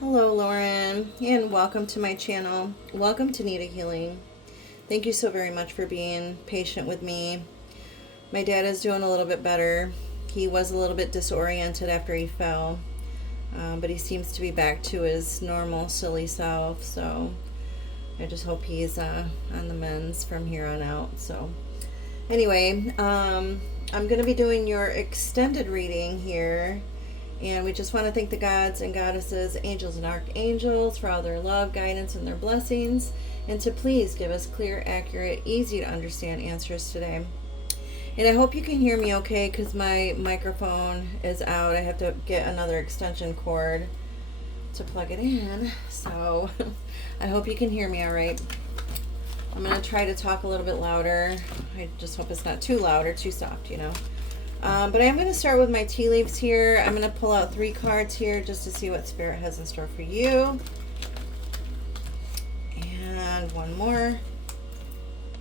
Hello, Lauren, and welcome to my channel. Welcome to Nita Healing. Thank you so very much for being patient with me. My dad is doing a little bit better. He was a little bit disoriented after he fell, but he seems to be back to his normal, silly self. So I just hope he's on the mends from here on out. So anyway, I'm going to be doing your extended reading here. And we just want to thank the gods and goddesses, angels and archangels for all their love, guidance, and their blessings. And to please give us clear, accurate, easy to understand answers today. And I hope you can hear me okay because my microphone is out. I have to get another extension cord to plug it in. So I hope you can hear me all right. I'm going to try to talk a little bit louder. I just hope it's not too loud or too soft, But I am going to start with my tea leaves here. I'm going to pull out 3 cards here just to see what Spirit has in store for you. And one more.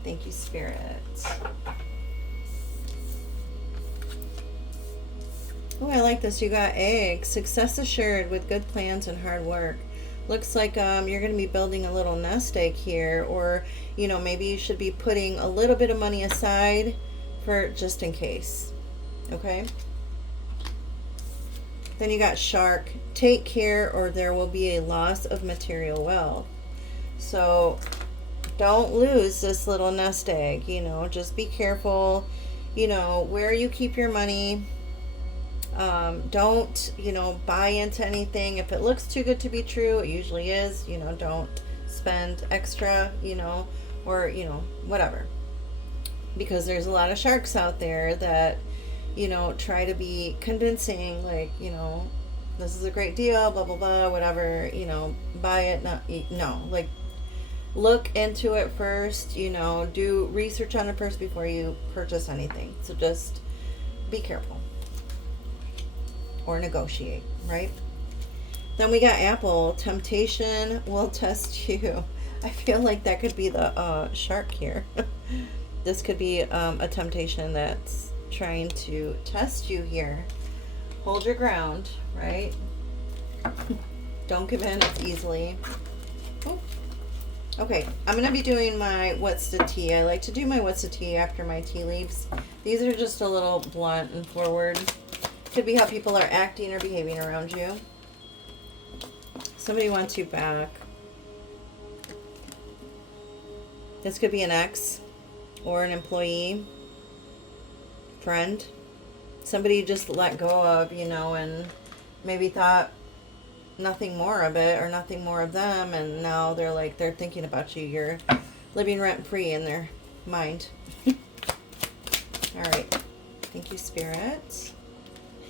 Thank you, Spirit. Oh, I like this. You got egg. Success assured with good plans and hard work. Looks like you're going to be building a little nest egg here. Or, maybe you should be putting a little bit of money aside for just in case. Okay? Then you got shark. Take care or there will be a loss of material wealth. So don't lose this little nest egg. Just be careful, where you keep your money. Don't, buy into anything. If it looks too good to be true, it usually is. Don't spend extra, or, whatever. Because there's a lot of sharks out there that, try to be convincing, like, this is a great deal, blah, blah, blah, whatever, buy it. No, like, look into it first, do research on it first before you purchase anything. So just be careful. Or negotiate, right? Then we got apple. Temptation will test you. I feel like that could be the shark here. This could be a temptation that's trying to test you here. Hold your ground, right? Don't give in as easily. Oh. Okay, I'm going to be doing my what's the tea. I like to do my what's the tea after my tea leaves. These are just a little blunt and forward. Could be how people are acting or behaving around you. Somebody wants you back. This could be an ex or an employee, friend. Somebody you just let go of, and maybe thought nothing more of it or nothing more of them, and now they're thinking about you. You're living rent free in their mind. All right. Thank you, Spirit.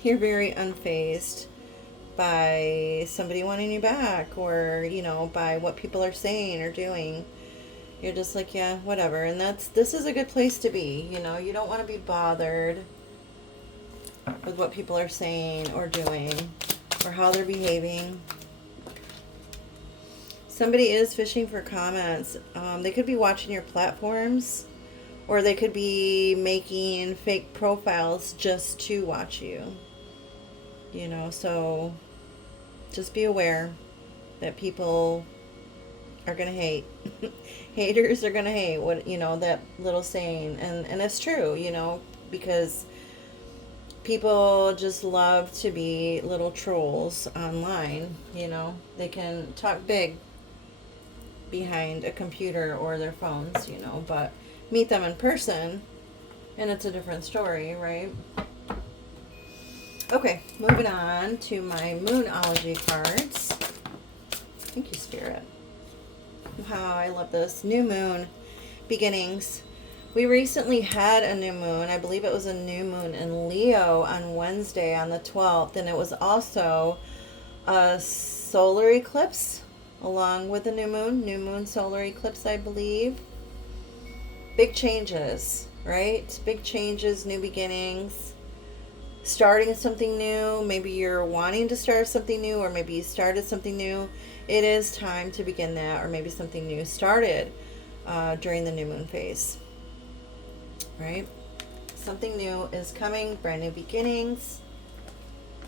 You're very unfazed by somebody wanting you back or, by what people are saying or doing. You're just like, yeah, whatever. And this is a good place to be. You don't want to be bothered with what people are saying or doing or how they're behaving. Somebody is fishing for comments. They could be watching your platforms, or they could be making fake profiles just to watch you. So just be aware that people are going to hate. Haters are going to hate what, that little saying. And it's true, because people just love to be little trolls online. They can talk big behind a computer or their phones, but meet them in person and it's a different story, right? Okay, moving on to my Moonology cards. Thank you, Spirit. Wow, I love this. New moon beginnings. We recently had a new moon. I believe it was a new moon in Leo on Wednesday on the 12th, and it was also a solar eclipse along with the new moon solar eclipse, I believe. Big changes, right? Big changes, new beginnings. Starting something new. Maybe you're wanting to start something new, or maybe you started something new. It is time to begin that, or maybe something new started during the new moon phase, right? Something new is coming, brand new beginnings.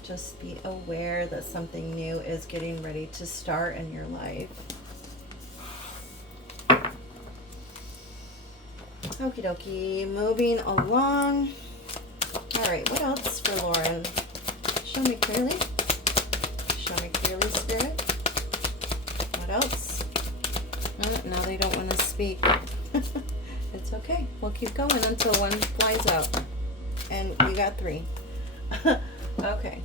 Just be aware that something new is getting ready to start in your life. Okie dokie, moving along. All right, what else for Lauren? Show me clearly. Show me clearly, Spirit. What else? Now they don't want to speak. It's okay. We'll keep going until one flies out. And you got 3. Okay.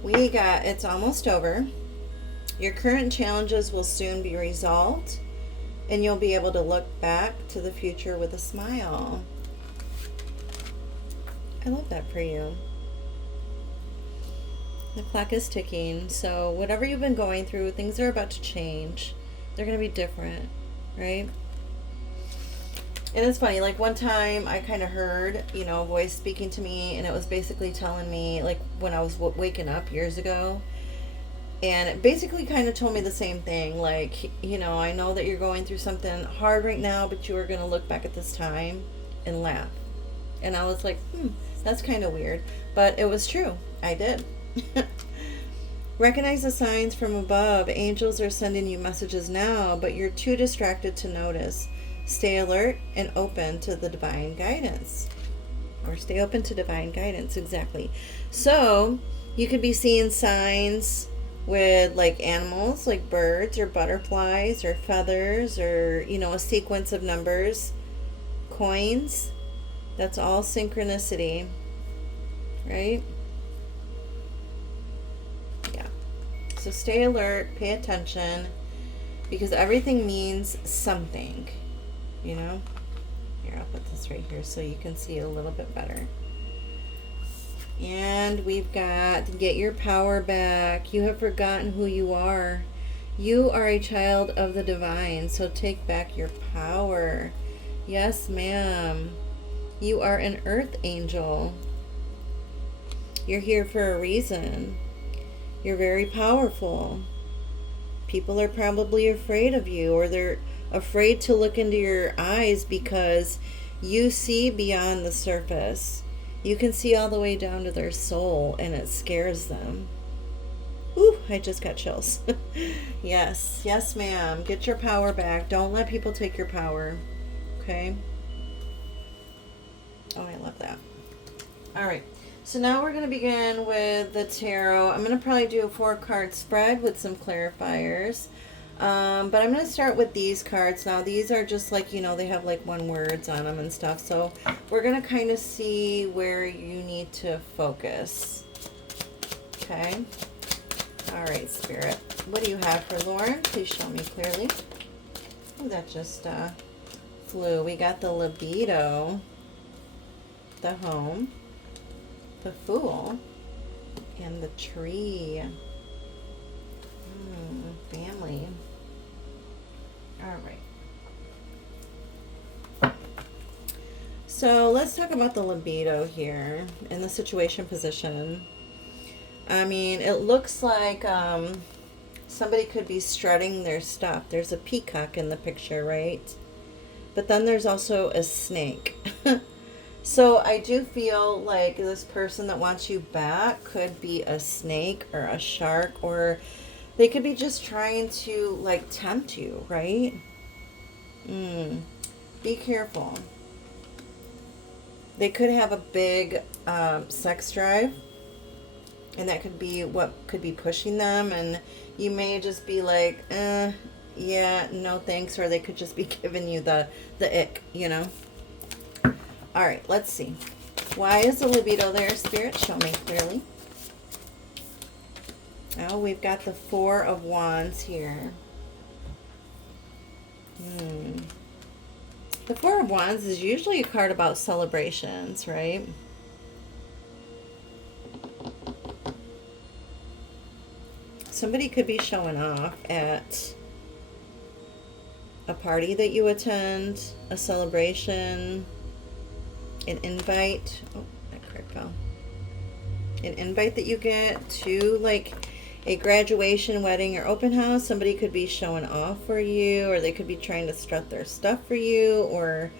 We got, it's almost over. Your current challenges will soon be resolved, and you'll be able to look back to the future with a smile. I love that for you. The clock is ticking, so whatever you've been going through, things are about to change. They're going to be different, right? And it's funny, like one time I kind of heard, you know, a voice speaking to me, and it was basically telling me, like when I was waking up years ago, and it basically kind of told me the same thing, like, you know, I know that you're going through something hard right now, but you are going to look back at this time and laugh. And I was like, that's kind of weird, but it was true. I did. Recognize the signs from above. Angels are sending you messages now, but you're too distracted to notice. Stay alert and open to the divine guidance. Or stay open to divine guidance, exactly. So, you could be seeing signs with like animals, like birds or butterflies or feathers or, you know, a sequence of numbers, coins. That's all synchronicity, right? Yeah. So stay alert, pay attention, because everything means something. You know, here, I'll put this right here so you can see a little bit better. And we've got get your power back. You have forgotten who you are. You are a child of the divine, so take back your power. Yes, ma'am. You are an earth angel. You're here for a reason. You're very powerful. People are probably afraid of you, or they're afraid to look into your eyes because you see beyond the surface. You can see all the way down to their soul, and it scares them. Ooh, I just got chills. Yes, yes, ma'am. Get your power back. Don't let people take your power. Okay? Oh, I love that. All right. So now we're going to begin with the tarot. I'm going to probably do a 4-card spread with some clarifiers. But I'm going to start with these cards. Now, these are just like, you know, they have like 1 words on them and stuff. So we're going to kind of see where you need to focus. Okay. All right, Spirit. What do you have for Lauren? Please show me clearly. Oh, that just flew. We got the libido, the home, the Fool, and the Tree. Family. All right. So let's talk about the libido here in the situation position. I mean, it looks like somebody could be strutting their stuff. There's a peacock in the picture, right? But then there's also a snake. So I do feel like this person that wants you back could be a snake or a shark, or they could be just trying to like tempt you, right? Be careful. They could have a big sex drive, and that could be what could be pushing them, and you may just be like, yeah, no thanks, or they could just be giving you the ick, you know? All right, let's see. Why is the libido there, Spirit? Show me clearly. Oh, we've got the 4 of Wands here. The 4 of Wands is usually a card about celebrations, right? Somebody could be showing off at a party that you attend, a celebration, an invite. Oh, that card fell. An invite that you get to like a graduation, wedding, or open house. Somebody could be showing off for you, or they could be trying to strut their stuff for you, or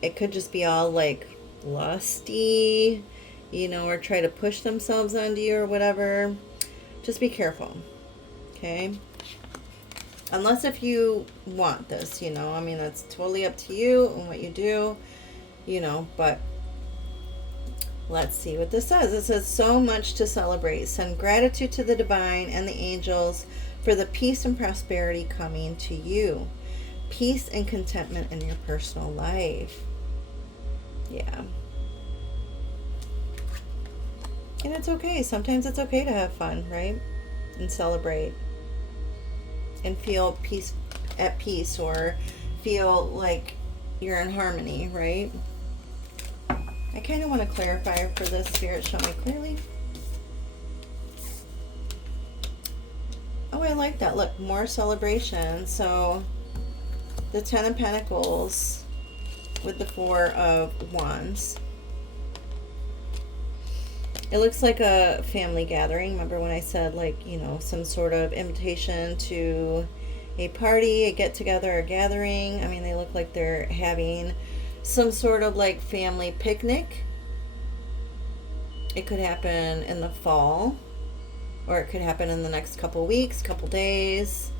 it could just be all like lusty, or try to push themselves onto you or whatever. Just be careful, okay? Unless if you want this, I mean, that's totally up to you and what you do, but let's see what this says. It says, so much to celebrate. Send gratitude to the divine and the angels for the peace and prosperity coming to you. Peace and contentment in your personal life. Yeah. And it's okay. Sometimes it's okay to have fun, right? And celebrate. And feel at peace, or feel like you're in harmony, right? I kind of want to clarify for this. Spirit, show me clearly. Oh, I like that. Look, more celebration. So the Ten of Pentacles with the Four of Wands. It looks like a family gathering. Remember when I said, like, some sort of invitation to a party, a get-together, a gathering? I mean, they look like they're having some sort of like family picnic. It could happen in the fall, or it could happen in the next couple weeks, couple days.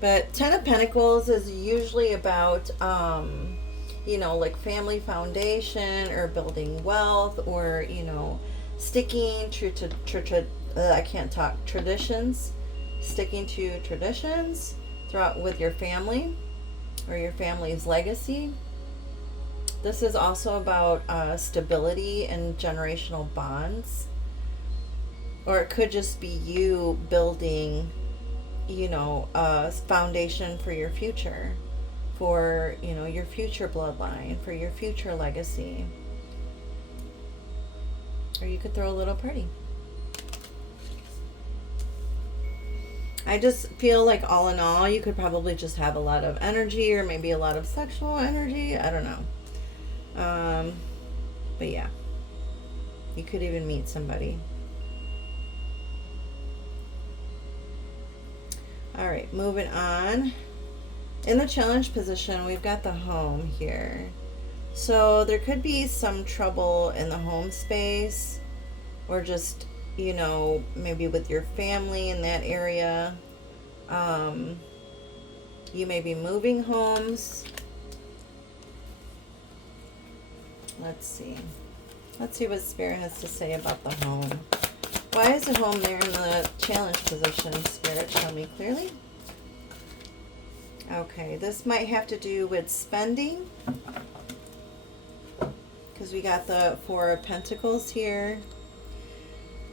But Ten of Pentacles is usually about like family foundation, or building wealth, or sticking true to traditions, sticking to traditions throughout with your family or your family's legacy. This is also about stability and generational bonds, or it could just be you building a foundation for your future, for your future bloodline, for your future legacy. Or you could throw a little party. I just feel like all in all, you could probably just have a lot of energy, or maybe a lot of sexual energy. I don't know. But yeah, you could even meet somebody. All right, moving on. In the challenge position, we've got the home here. So there could be some trouble in the home space, or just, maybe with your family in that area. You may be moving homes. Let's see what Spirit has to say about the home. Why is the home there in the challenge position? Spirit, show me clearly. Okay, this might have to do with spending, because we got the Four of Pentacles here.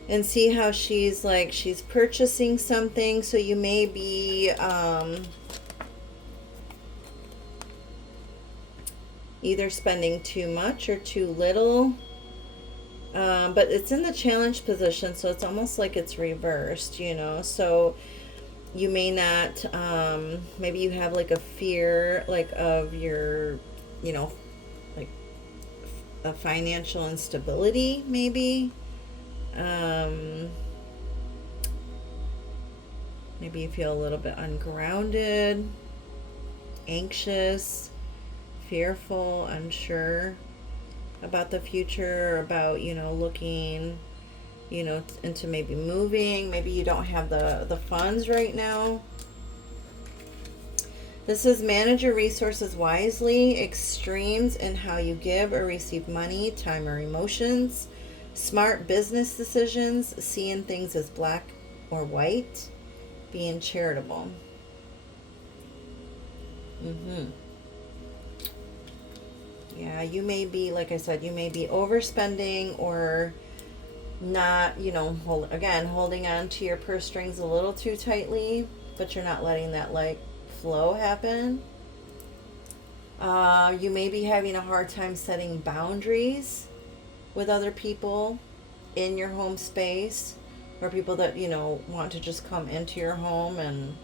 And see how she's purchasing something. So you may be either spending too much or too little. But it's in the challenge position, so it's almost like it's reversed, So you may not, maybe you have like a fear, like of your, like a financial instability, maybe. Maybe you feel a little bit ungrounded, anxious, fearful, unsure about the future, about, looking, into maybe moving. Maybe you don't have the funds right now. This is manage your resources wisely, extremes in how you give or receive money, time, or emotions, smart business decisions, seeing things as black or white, being charitable. Yeah, you may be, like I said, you may be overspending, or not, holding on to your purse strings a little too tightly, but you're not letting that flow happen. You may be having a hard time setting boundaries with other people in your home space, or people that, want to just come into your home and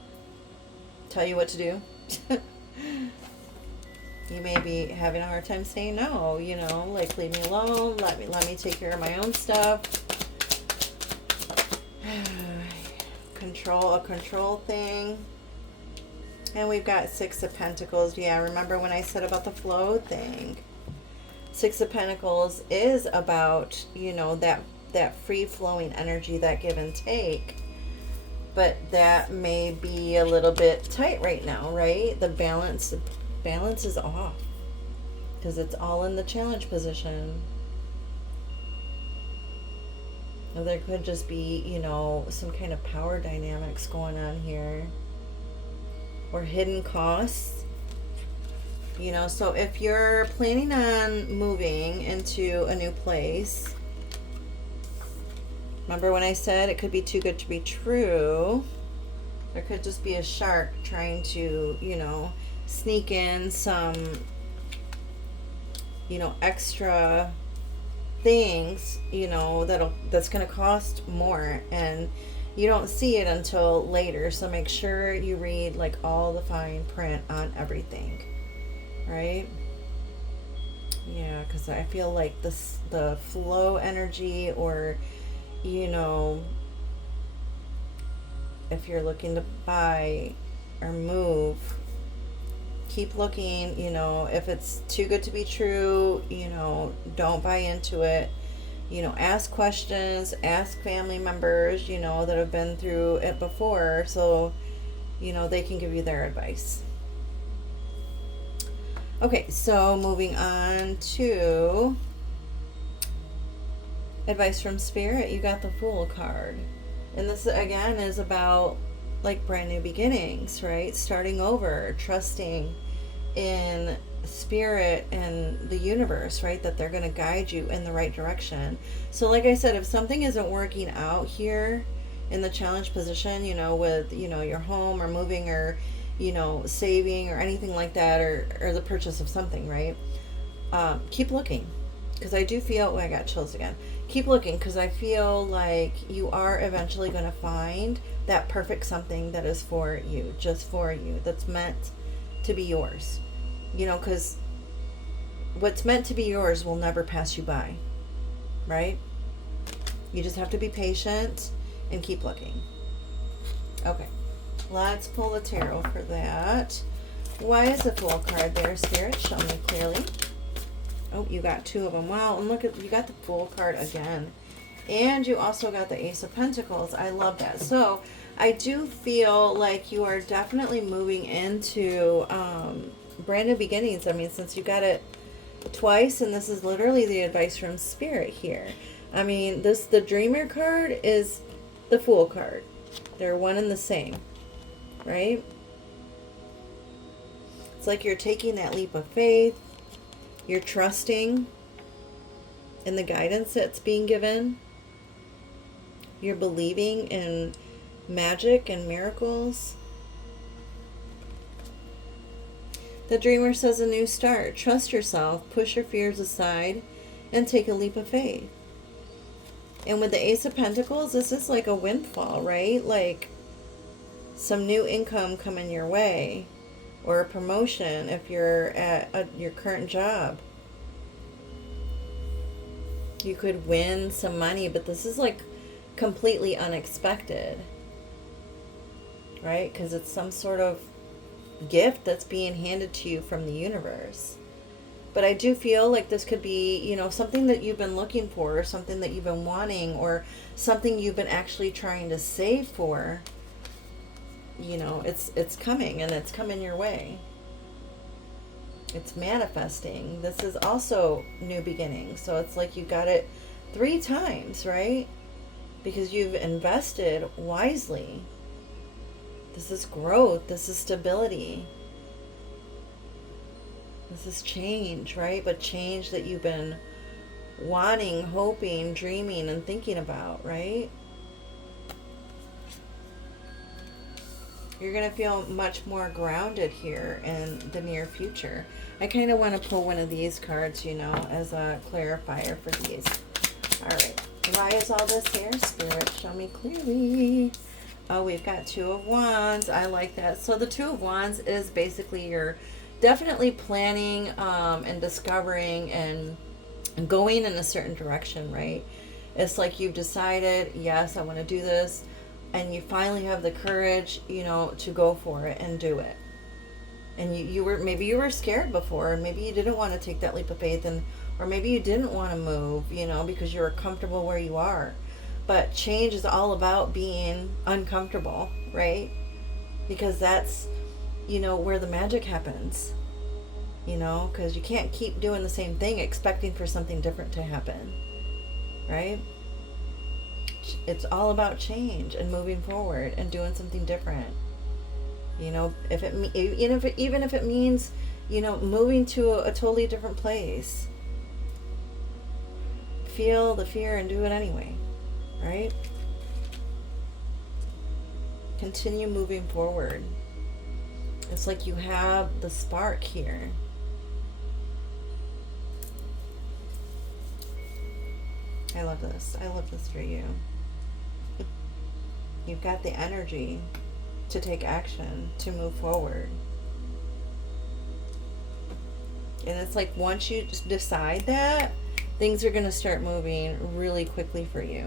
tell you what to do. You may be having a hard time saying no, leave me alone, let me take care of my own stuff. A control thing. And we've got Six of Pentacles. Yeah, remember when I said about the flow thing? Six of Pentacles is about, that free flowing energy, that give and take. But that may be a little bit tight right now, right? The balance is off because it's all in the challenge position. Or there could just be, some kind of power dynamics going on here. Or hidden costs. So if you're planning on moving into a new place, remember when I said it could be too good to be true? There could just be a shark trying to, sneak in some, extra things, that's going to cost more, and you don't see it until later. So make sure you read like all the fine print on everything, right? Yeah, because I feel like the flow energy, or if you're looking to buy or move, keep looking. If it's too good to be true, don't buy into it. Ask questions, ask family members, that have been through it before, so, they can give you their advice. Okay, so moving on to advice from Spirit. You got the Fool card. And this, again, is about, like, brand new beginnings, right? Starting over, trusting in Spirit and the universe, right? That they're going to guide you in the right direction. So like I said, if something isn't working out here in the challenge position, with, your home or moving or, saving or anything like that, or the purchase of something, right? Keep looking. Because I do feel, I got chills again. Keep looking, because I feel like you are eventually going to find that perfect something that is for you, just for you, that's meant to be yours. Because what's meant to be yours will never pass you by, right? You just have to be patient and keep looking. Okay, let's pull the tarot for that. Why is the Fool card there, Spirit? Show me clearly. Oh, you got two of them. Wow, and look at, you got the Fool card again. And you also got the Ace of Pentacles. I love that. So I do feel like you are definitely moving into brand new beginnings. I mean, since you got it twice, and this is literally the advice from Spirit here. I mean, the Dreamer card is the Fool card. They're one and the same, right? It's like you're taking that leap of faith. You're trusting in the guidance that's being given. You're believing in magic and miracles. The Dreamer says a new start. Trust yourself, push your fears aside, and take a leap of faith. And with the Ace of Pentacles, this is like a windfall, right? Like some new income coming your way, or a promotion if you're at your current job. You could win some money, but this is like completely unexpected, right? Because it's some sort of gift that's being handed to you from the universe. But I do feel like this could be, something that you've been looking for, or something that you've been wanting, or something you've been actually trying to save for. It's coming, and it's coming your way. It's manifesting. This is also new beginning. So it's like you got it 3 times, right? Because you've invested wisely. This is growth. This is stability. This is change, right? But change that you've been wanting, hoping, dreaming, and thinking about, right? You're going to feel much more grounded here in the near future. I kind of want to pull one of these cards, as a clarifier for these. All right. Why is all this here? Spirit, show me clearly. Oh, we've got Two of Wands. I like that. So the Two of Wands is basically you're definitely planning and discovering and going in a certain direction, right? It's like you've decided, yes, I want to do this. And you finally have the courage, to go for it and do it. And maybe you were scared before, and maybe you didn't want to take that leap of faith, Or maybe you didn't want to move, because you were comfortable where you are. But change is all about being uncomfortable, right? Because that's, where the magic happens, because you can't keep doing the same thing expecting for something different to happen, right? It's all about change and moving forward and doing something different. If it even if it means, moving to a totally different place, feel the fear and do it anyway, right? Continue moving forward. It's like you have the spark here. I love this. I love this for you. You've got the energy to take action, to move forward. And it's like once you just decide that, things are going to start moving really quickly for you.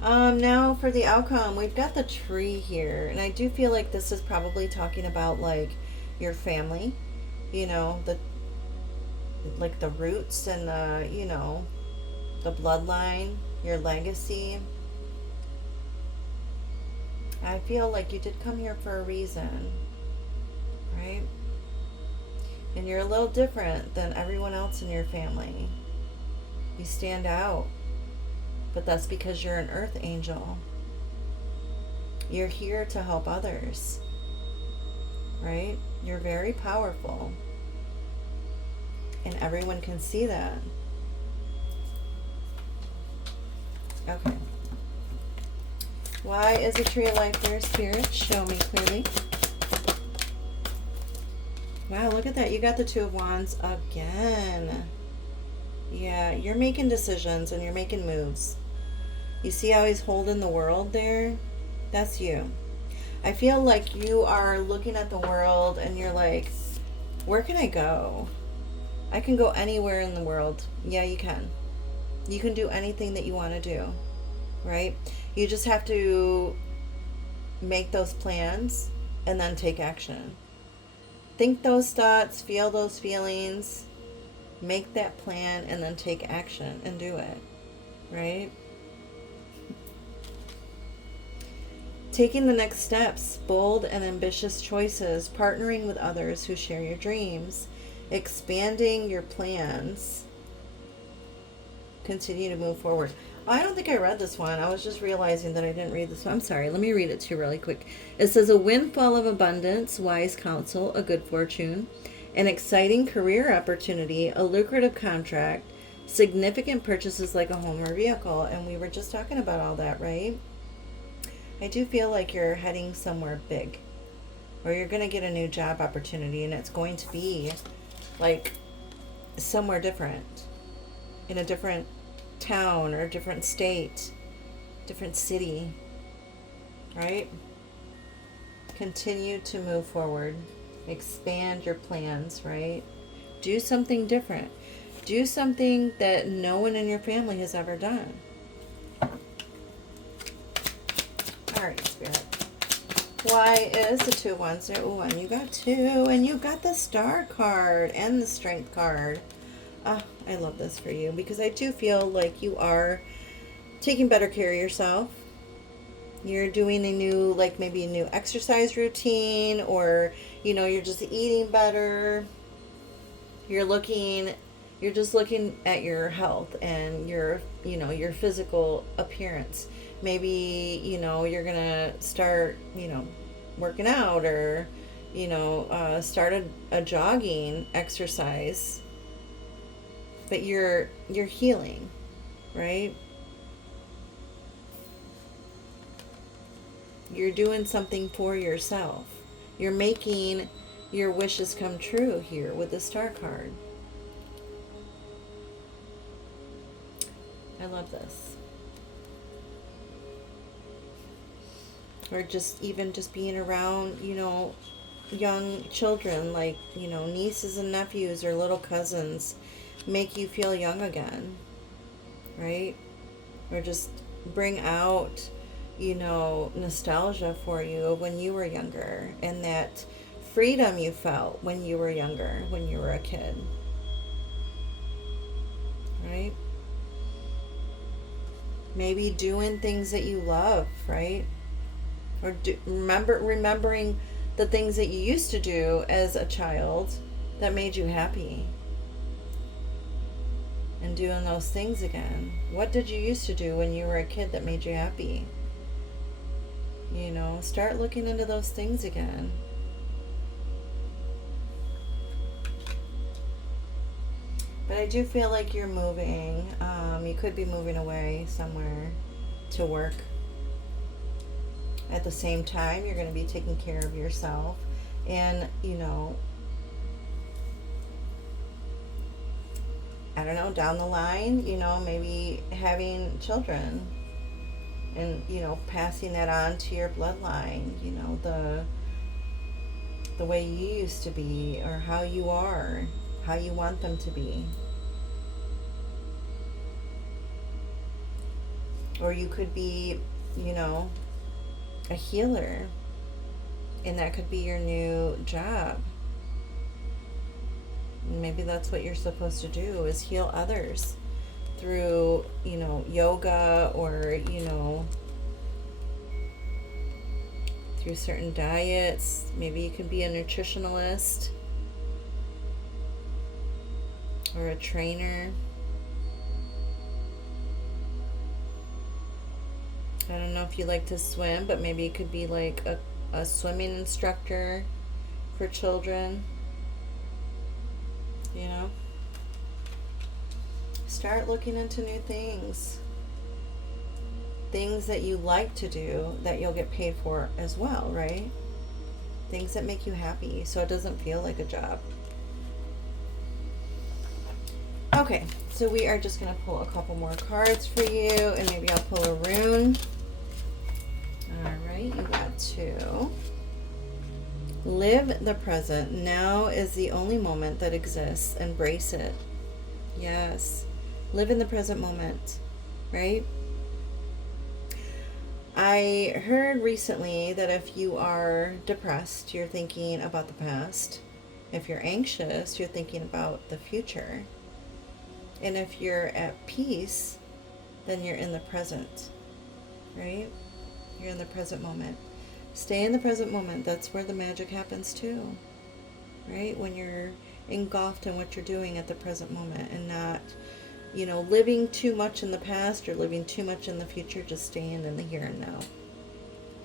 Now for the outcome, we've got the Tree here. And I do feel like this is probably talking about like your family, the roots and the bloodline, your legacy. I feel like you did come here for a reason, right? And you're a little different than everyone else in your family. You stand out, but that's because you're an earth angel. You're here to help others, right? You're very powerful, and everyone can see that. Okay. Why is a tree of life there, Spirit? Show me clearly. Wow, look at that. You got the Two of Wands again. Yeah, you're making decisions and you're making moves. You see how he's holding the world there? That's you. I feel like you are looking at the world and you're like, where can I go? I can go anywhere in the world. Yeah, you can. You can do anything that you want to do, right? You just have to make those plans and then take action. Think those thoughts, feel those feelings, make that plan, and then take action and do it, right? Taking the next steps, bold and ambitious choices, partnering with others who share your dreams, expanding your plans. Continue to move forward. I don't think I read this one. I was just realizing that I didn't read this one. I'm sorry. Let me read it to you really quick. It says, a windfall of abundance, wise counsel, a good fortune, an exciting career opportunity, a lucrative contract, significant purchases like a home or vehicle. And we were just talking about all that, right? I do feel like you're heading somewhere big, or you're going to get a new job opportunity, and it's going to be like somewhere different, in a different town or a different state, different city, right? Continue to move forward. Expand your plans, right? Do something different. Do something that no one in your family has ever done. All right, Spirit. Why is the Two of Wands there? Oh, and you got two, and you got the Star card and the Strength card. I love this for you because I do feel like you are taking better care of yourself. You're doing maybe a new exercise routine, or, you're just eating better. You're just looking at your health and your physical appearance. Maybe, you're going to start, working out, or, start a jogging exercise. But you're healing, right? You're doing something for yourself. You're making your wishes come true here with the Star card. I love this. Or just being around, young children, like, nieces and nephews or little cousins, make you feel young again, right? Or just bring out, nostalgia for you when you were younger, and that freedom you felt when you were younger, when you were a kid. Right? Maybe doing things that you love, right? Or remembering the things that you used to do as a child that made you happy. And doing those things again. What did you used to do when you were a kid that made you happy? You know, start looking into those things again. But I do feel like you're moving. You could be moving away somewhere to work. At the same time, you're going to be taking care of yourself. And, you know, I don't know, down the line, you know, maybe having children and, you know, passing that on to your bloodline, you know, the way you used to be, or how you are, how you want them to be. Or you could be, you know, a healer, and that could be your new job. Maybe that's what you're supposed to do, is heal others through, you know, yoga, or, you know, through certain diets. Maybe you could be a nutritionalist or a trainer. I don't know if you like to swim, but maybe you could be like a swimming instructor for children. You know? Start looking into new things. Things that you like to do that you'll get paid for as well, right? Things that make you happy, so it doesn't feel like a job. Okay, so we are just going to pull a couple more cards for you, and maybe I'll pull a rune. Alright, you got 2. Live the present. Now is the only moment that exists. Embrace it. Yes. Live in the present moment, right? I heard recently that if you are depressed, you're thinking about the past. If you're anxious, you're thinking about the future. And if you're at peace, then you're in the present, right? You're in the present moment. Stay in the present moment. That's where the magic happens too, right? When you're engulfed in what you're doing at the present moment, and not, you know, living too much in the past or living too much in the future. Just staying in the here and now,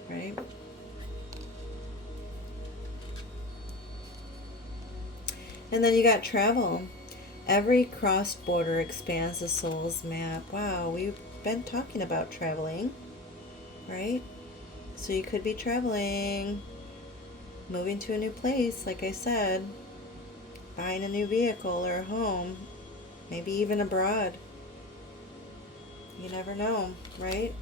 right? And then you got travel. Every crossed border expands the soul's map. Wow, we've been talking about traveling, right? So you could be traveling, moving to a new place, like I said, buying a new vehicle or a home, maybe even abroad. You never know, right?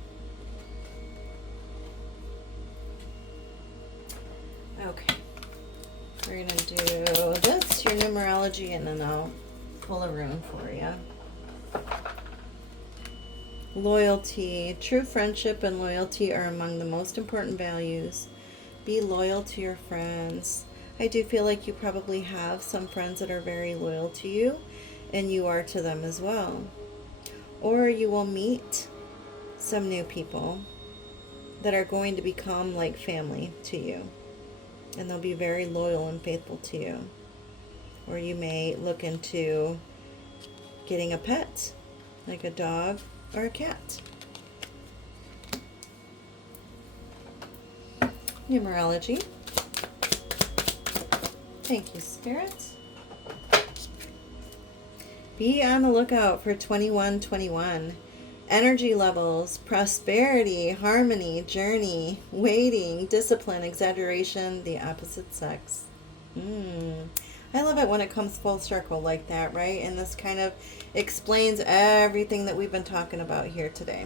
Okay. We're going to do this, your numerology, and then I'll pull a rune for you. Loyalty. True friendship and loyalty are among the most important values. Be loyal to your friends. I do feel like you probably have some friends that are very loyal to you, and you are to them as well. Or you will meet some new people that are going to become like family to you, and they'll be very loyal and faithful to you. Or you may look into getting a pet, like a dog or a cat. Numerology. Thank you, Spirit. Be on the lookout for 2121. Energy levels, prosperity, harmony, journey, waiting, discipline, exaggeration, the opposite sex. I love it when it comes full circle like that, right? And this kind of explains everything that we've been talking about here today.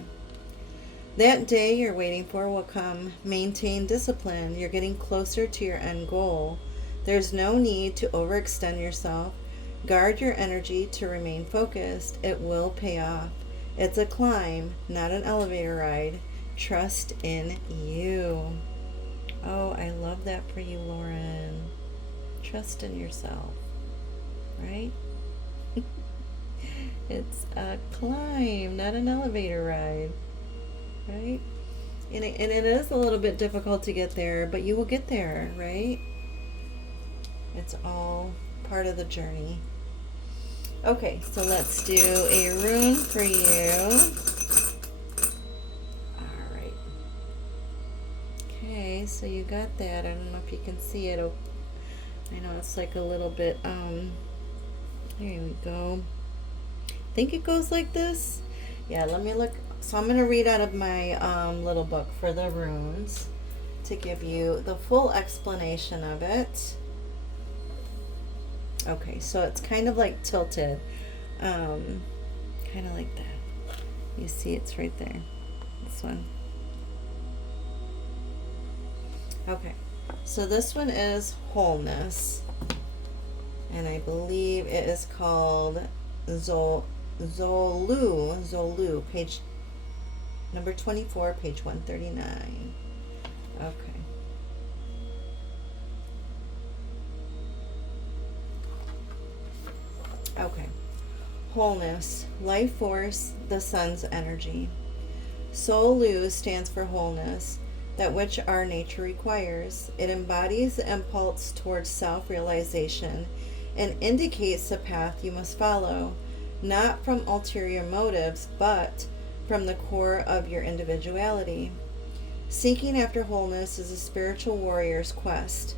That day you're waiting for will come. Maintain discipline. You're getting closer to your end goal. There's no need to overextend yourself. Guard your energy to remain focused. It will pay off. It's a climb, not an elevator ride. Trust in you. Oh, I love that for you, Lauren. Trust in yourself, right? It's a climb, not an elevator ride, right? And it is a little bit difficult to get there, but you will get there, right? It's all part of the journey. Okay, so let's do a rune for you. All right. Okay, so you got that. I don't know if you can see it. I know it's like a little bit, there we go. I think it goes like this. Yeah, let me look. So I'm going to read out of my little book for the runes to give you the full explanation of it. Okay, so it's kind of like tilted. Kind of like that. You see it's right there. This one. Okay, so this one is wholeness. And I believe it is called Zolu, page number 24, page 139. Okay. Okay. Wholeness, life force, the sun's energy. Solu stands for wholeness, that which our nature requires. It embodies the impulse towards self-realization and indicates the path you must follow, not from ulterior motives, but from the core of your individuality. Seeking after wholeness is a spiritual warrior's quest,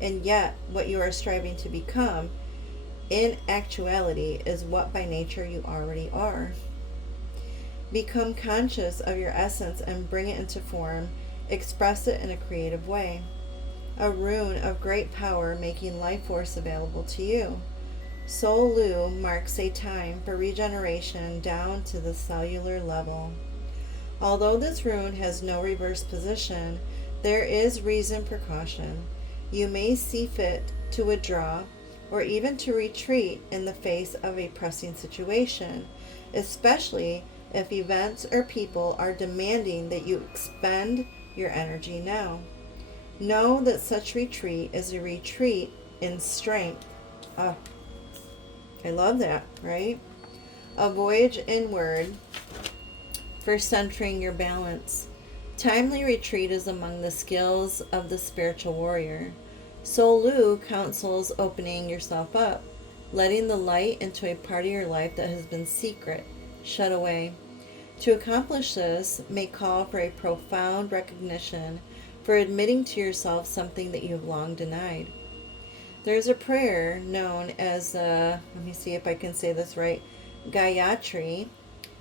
and yet what you are striving to become, in actuality, is what by nature you already are. Become conscious of your essence and bring it into form. Express it in a creative way. A rune of great power making life force available to you. Solu marks a time for regeneration down to the cellular level. Although this rune has no reverse position, there is reason for caution. You may see fit to withdraw or even to retreat in the face of a pressing situation, especially if events or people are demanding that you expend your energy now. Know that such retreat is a retreat in strength. Oh, I love that, right? A voyage inward for centering your balance. Timely retreat is among the skills of the spiritual warrior. Solu counsels opening yourself up, letting the light into a part of your life that has been secret, shut away. To accomplish this may call for a profound recognition, for admitting to yourself something that you have long denied. There's a prayer known as, let me see if I can say this right, Gayatri,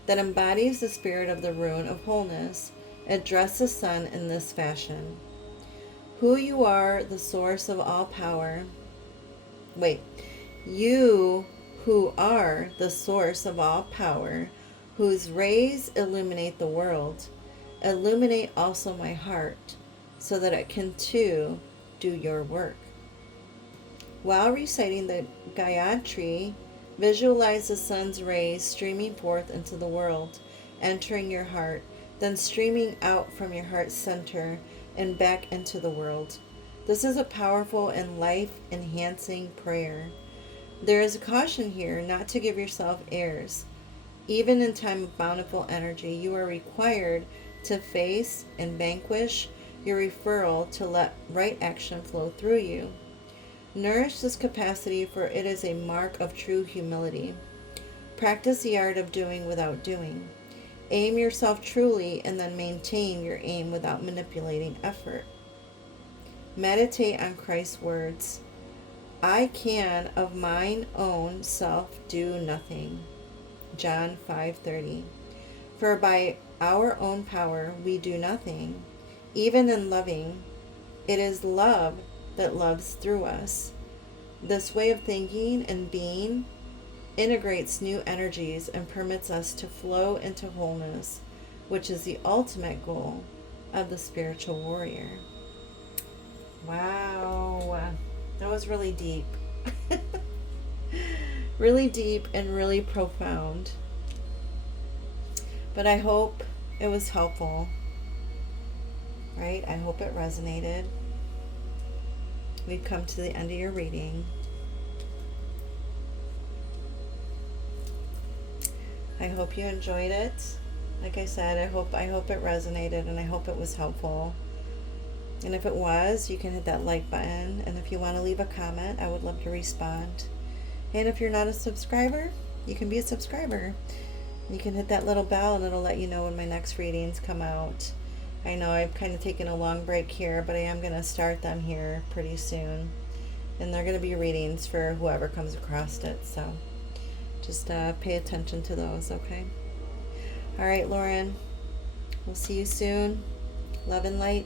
that embodies the spirit of the rune of wholeness. Address the sun in this fashion. Who you are, the source of all power. You who are the source of all power, whose rays illuminate the world, illuminate also my heart, so that it can too do your work. While reciting the Gayatri, visualize the sun's rays streaming forth into the world, entering your heart, then streaming out from your heart center and back into the world. This is a powerful and life-enhancing prayer. There is a caution here not to give yourself airs. Even in time of bountiful energy, you are required to face and vanquish your referral to let right action flow through you. Nourish this capacity, for it is a mark of true humility. Practice the art of doing without doing. Aim yourself truly and then maintain your aim without manipulating effort. Meditate on Christ's words. I can of mine own self do nothing. John 5:30. For by our own power we do nothing. Even in loving, it is love that loves through us. This way of thinking and being integrates new energies and permits us to flow into wholeness, which is the ultimate goal of the spiritual warrior. Wow, that was really deep. Really deep and really profound. But I hope it was helpful, right? I hope it resonated. we've come to the end of your reading. I hope you enjoyed it. Like I said, I hope it resonated, and I hope it was helpful. And if it was, you can hit that like button. And if you want to leave a comment, I would love to respond. And if you're not a subscriber, you can be a subscriber. You can hit that little bell and it'll let you know when my next readings come out. I know I've kind of taken a long break here, but I am going to start them here pretty soon. And they're going to be readings for whoever comes across it. So just pay attention to those, okay? All right, Lauren. We'll see you soon. Love and light.